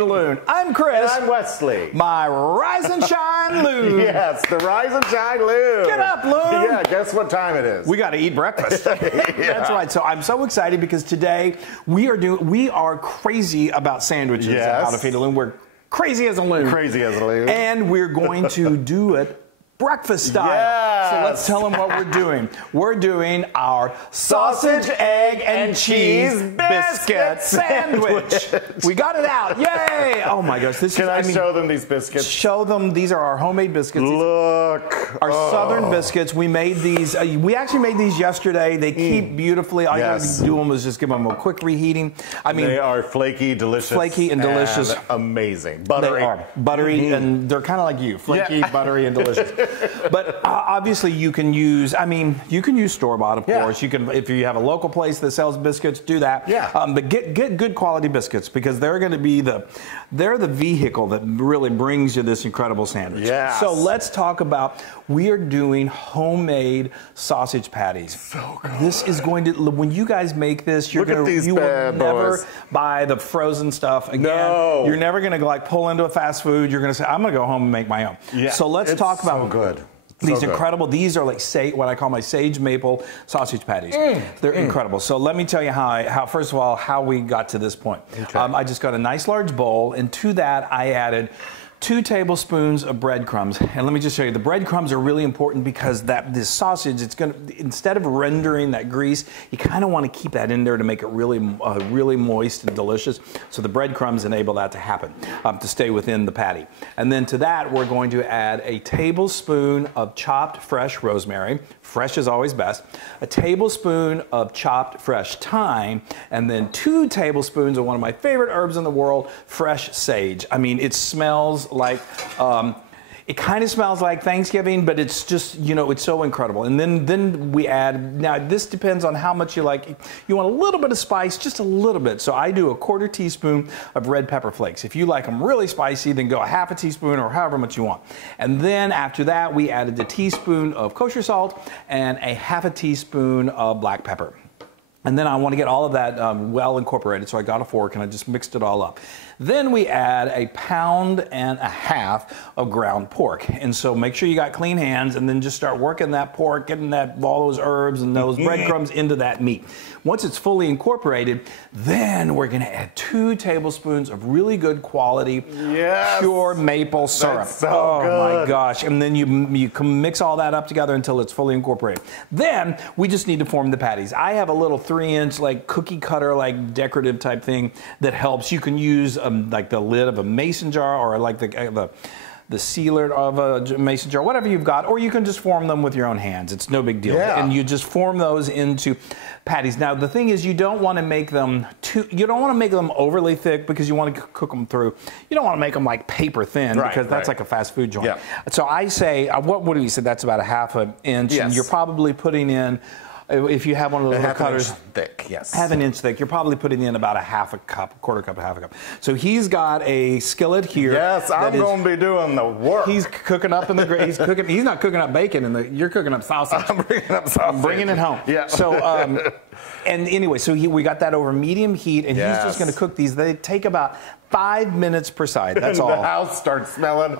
to Loon. I'm Chris. And I'm Wesley. My Rise and Shine Loon. Yes, the Rise and Shine Loon. Get up, Loon. Yeah, guess what time it is? We got to eat breakfast. That's right. So I'm so excited because today we are crazy about sandwiches at How to Feed a Loon. We're crazy as a loon. Crazy as a loon. And we're going to do it breakfast style. Yes. So let's tell them what we're doing. We're doing our sausage, egg, and cheese biscuit sandwich. We got it out. Yay! Oh my gosh. Can I show them these biscuits? Show them. These are our homemade biscuits. Look. Our Southern biscuits. We made these. We actually made these yesterday. They keep beautifully. All you have to do them is just give them a quick reheating. I mean, they are flaky, delicious. Flaky and delicious. Amazing. Buttery. They are. Buttery, and they're kind of like you. Flaky, buttery, and delicious. But obviously you can use, you can use store-bought, of course. You can, if you have a local place that sells biscuits, do that. Yeah. But get good quality biscuits because they're going to be they're the vehicle that really brings you this incredible sandwich. Yes. So let's talk about, we are doing homemade sausage patties. So good. This is going to, when you guys make this, you will never buy the frozen stuff again. No. You're never going to like pull into a fast food. You're going to say, I'm going to go home and make my own. Yeah. So let's talk about so good. These incredible, these are like what I call my sage maple sausage patties. They're incredible. So let me tell you how first of all, how we got to this point. Okay. I just got a nice large bowl, and to that I added 2 tablespoons of breadcrumbs. And let me just show you, the breadcrumbs are really important because this sausage, it's going to, instead of rendering that grease, you kind of want to keep that in there to make it really, really moist and delicious. So the breadcrumbs enable that to happen, to stay within the patty. And then to that, we're going to add a tablespoon of chopped fresh rosemary. Fresh is always best. A tablespoon of chopped fresh thyme, and then 2 tablespoons of one of my favorite herbs in the world, fresh sage. I mean, it smells like, it kind of smells like Thanksgiving, but it's just, it's so incredible. And then we add, now this depends on how much you like. You want a little bit of spice, just a little bit. So I do a 1/4 teaspoon of red pepper flakes. If you like them really spicy, then go a 1/2 teaspoon or however much you want. And then after that, we added a teaspoon of kosher salt and a 1/2 teaspoon of black pepper. And then I want to get all of that well incorporated, so I got a fork and I just mixed it all up. Then we add a 1.5 pounds of ground pork. And so make sure you got clean hands and then just start working that pork, getting all those herbs and those breadcrumbs into that meat. Once it's fully incorporated, then we're going to add 2 tablespoons of really good quality pure maple syrup. That's so good. My gosh. And then you can mix all that up together until it's fully incorporated. Then we just need to form the patties. I have a little 3-inch like cookie cutter, like decorative type thing that helps. You can use like the lid of a mason jar or like the sealer of a mason jar, whatever you've got, or you can just form them with your own hands. It's no big deal. Yeah. And you just form those into patties. Now the thing is, you don't want to make them overly thick because you want to cook them through. You don't want to make them like paper thin because that's like a fast food joint. Yeah. So I say, what do you say? That's about a 1/2 inch. Yes. And you're probably putting in, if you have one of those little cutters, 1/2 inch thick, yes. 1/2 inch thick, you're probably putting in about a 1/2 cup, 1/4 cup, 1/2 cup. So he's got a skillet here. Yes, I'm going to be doing the work. He's cooking up in the he's not cooking up bacon you're cooking up sausage. I'm bringing up sausage. I'm bringing it home. Yeah. So and anyway, so we got that over medium heat, and he's just going to cook these. They take about 5 minutes per side. That's all. The house starts smelling.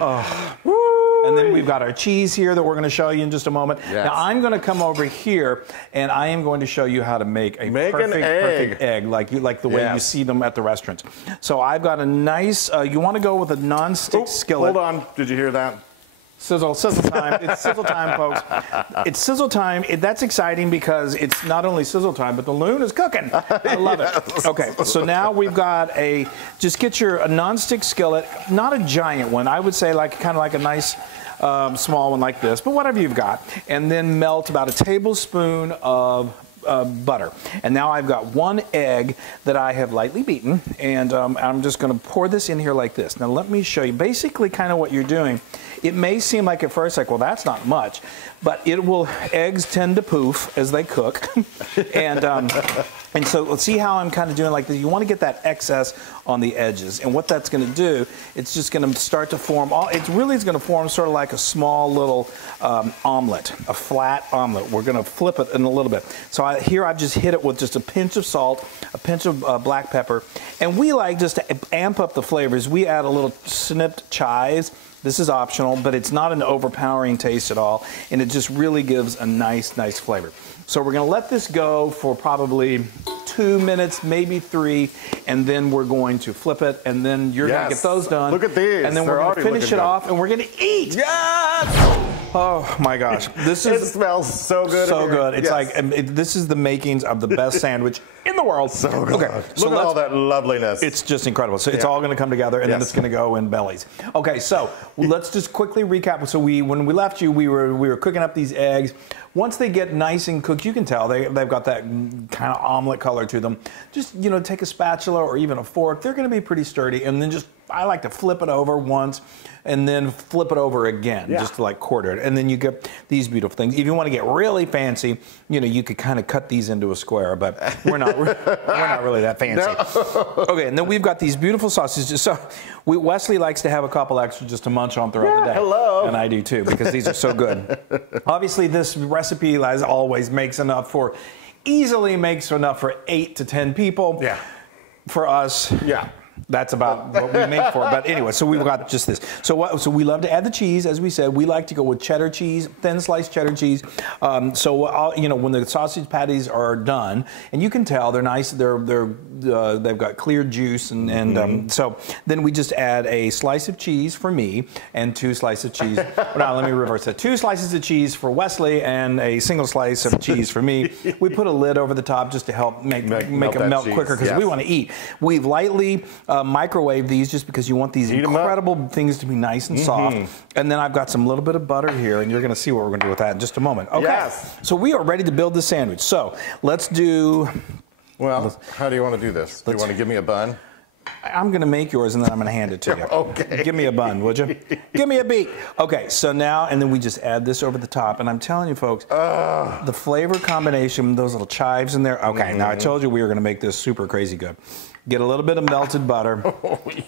Woo! And then we've got our cheese here that we're going to show you in just a moment. Yes. Now I'm going to come over here and I am going to show you how to make a perfect egg like the way you see them at the restaurants. So I've got a nice, you want to go with a non-stick skillet. Hold on, did you hear that? Sizzle time. It's sizzle time, folks. It's sizzle time. That's exciting because it's not only sizzle time, but the Loon is cooking. I love it. Okay, so now we've got just get a non-stick skillet, not a giant one. I would say kind of like a nice small one like this, but whatever you've got. And then melt about a tablespoon of butter. And now I've got 1 egg that I have lightly beaten, and I'm just going to pour this in here like this. Now let me show you basically kind of what you're doing. It may seem like at first like, well, that's not much, but eggs tend to poof as they cook. And so let's see how I'm kind of doing like this. You want to get that excess on the edges. And what that's going to do, it's just going to start to form, it's going to form sort of like a small little omelet, a flat omelet. We're going to flip it in a little bit. So here I've just hit it with just a pinch of salt, a pinch of black pepper, and we like just to amp up the flavors. We add a little snipped chives. This is optional, but it's not an overpowering taste at all, and it just really gives a nice flavor. So we're going to let this go for probably 2 minutes, maybe 3, and then we're going to flip it, and then you're going to get those done. Look at these. And then we're going to finish it off, and we're going to eat. Yes! Oh my gosh, this is it smells so good. So good. It's like this is the makings of the best sandwich in the world. So good. Okay, so look at all that loveliness. It's just incredible. So it's all going to come together, and then it's going to go in bellies. Okay, so let's just quickly recap. So when we left you, we were cooking up these eggs. Once they get nice and cooked, you can tell they've got that kind of omelet color to them. Just take a spatula or even a fork. They're going to be pretty sturdy, and then I like to flip it over once and then flip it over again, just to like quarter it. And then you get these beautiful things. If you want to get really fancy, you could kind of cut these into a square, but we're not really that fancy. No. Okay, and then we've got these beautiful sausages. So Wesley likes to have a couple extra just to munch on throughout the day. Hello. And I do too, because these are so good. Obviously, this recipe, as always, makes enough for 8 to 10 people. Yeah. For us. Yeah. That's about what we make for it. But anyway, so we've got just this. So we love to add the cheese, as we said. We like to go with cheddar cheese, thin sliced cheddar cheese. When the sausage patties are done, and you can tell they're nice. They've got clear juice, and so then we just add a slice of cheese for me and 2 slices of cheese. Now let me reverse that. 2 slices of cheese for Wesley and a single slice of cheese for me. We put a lid over the top just to help make it melt quicker because we want to eat. We've lightly microwave these just because you want these incredible things to be nice and soft. And then I've got some little bit of butter here, and you're going to see what we're going to do with that in just a moment. Okay, yes. So we are ready to build the sandwich. So let's do... Well, how do you want to do this? Do you want to give me a bun? I'm going to make yours, and then I'm going to hand it to you. Okay. Give me a bun, would you? Give me a beat. Okay, so now, and then we just add this over the top. And I'm telling you, folks, the flavor combination, those little chives in there. Okay, now I told you we were going to make this super crazy good. Get a little bit of melted butter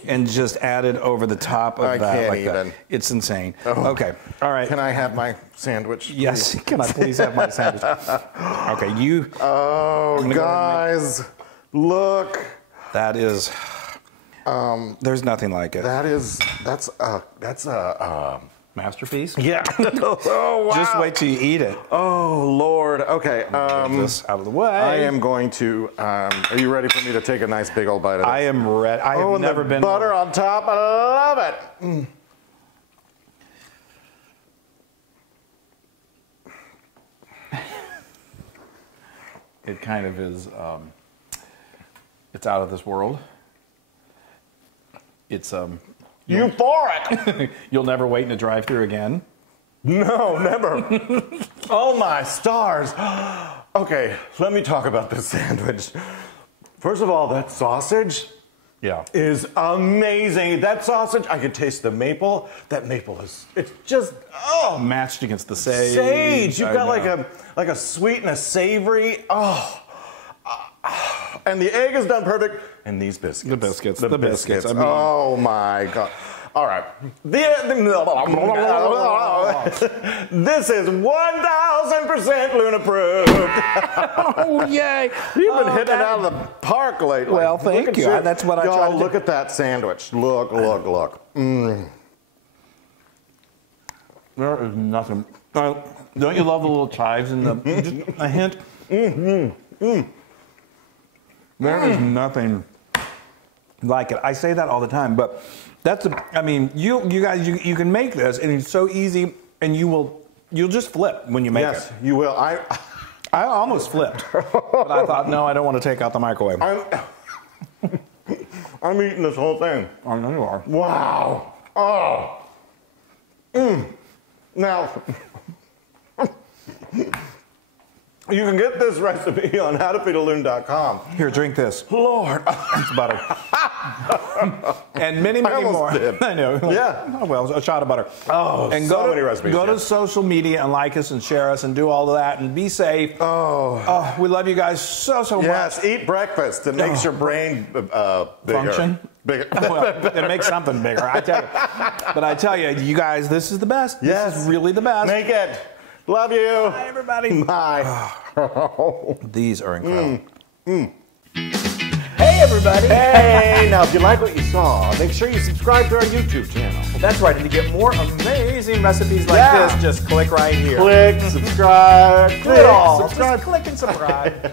and just add it over the top of that. Like that. It's insane. Okay, all right. Can I have my sandwich? Yes, can I please have my sandwich? Okay, you. Oh, guys, look. That is. There's nothing like it. That's a masterpiece. Yeah. Oh, wow. Just wait till you eat it. Oh Lord. Okay. Get this out of the way. I am going to. Are you ready for me to take a nice big old bite of this? I am ready. I have never been. Butter on top. I love it. It kind of is. It's out of this world. It's euphoric. You'll never wait in a drive-thru again. No, never. Oh my stars. Okay, let me talk about this sandwich. First of all, that sausage is amazing. That sausage, I can taste the maple. That maple it's just matched against the sage. Sage. You've got like a sweet and a savory. And the egg is done perfect. And these biscuits. The biscuits. I mean, oh my God. All right. This is 1,000% Loon approved. Oh, yay. You've been hitting it out of the park lately. Well, thank you. That's what I try to do. Look at that sandwich. Look. There is nothing. Don't you love the little chives and a hint? There is nothing like it. I say that all the time, but you guys, you can make this, and it's so easy, and you'll just flip when you make it. Yes, you will. I almost flipped, but I thought, no, I don't want to take out the microwave. I'm eating this whole thing. I know you are. Wow. Oh. Now, you can get this recipe on howtofeedaloon.com. Here, drink this. Lord. It's butter. And many more. Did. I know. Yeah. Oh, well, a shot of butter. Oh, and so many recipes. Go to social media and like us and share us and do all of that and be safe. Oh, we love you guys so much. Yes, eat breakfast. It makes your brain bigger. Function? Bigger. Well, it makes something bigger, I tell you. But I tell you, you guys, this is the best. Yes. This is really the best. Make it. Love you. Bye, everybody. Bye. These are incredible. Hey, everybody. Hey, now if you like what you saw, make sure you subscribe to our YouTube channel. That's right, and to get more amazing recipes like this, just click right here. Click, subscribe, Do it all. subscribe. Just click and subscribe.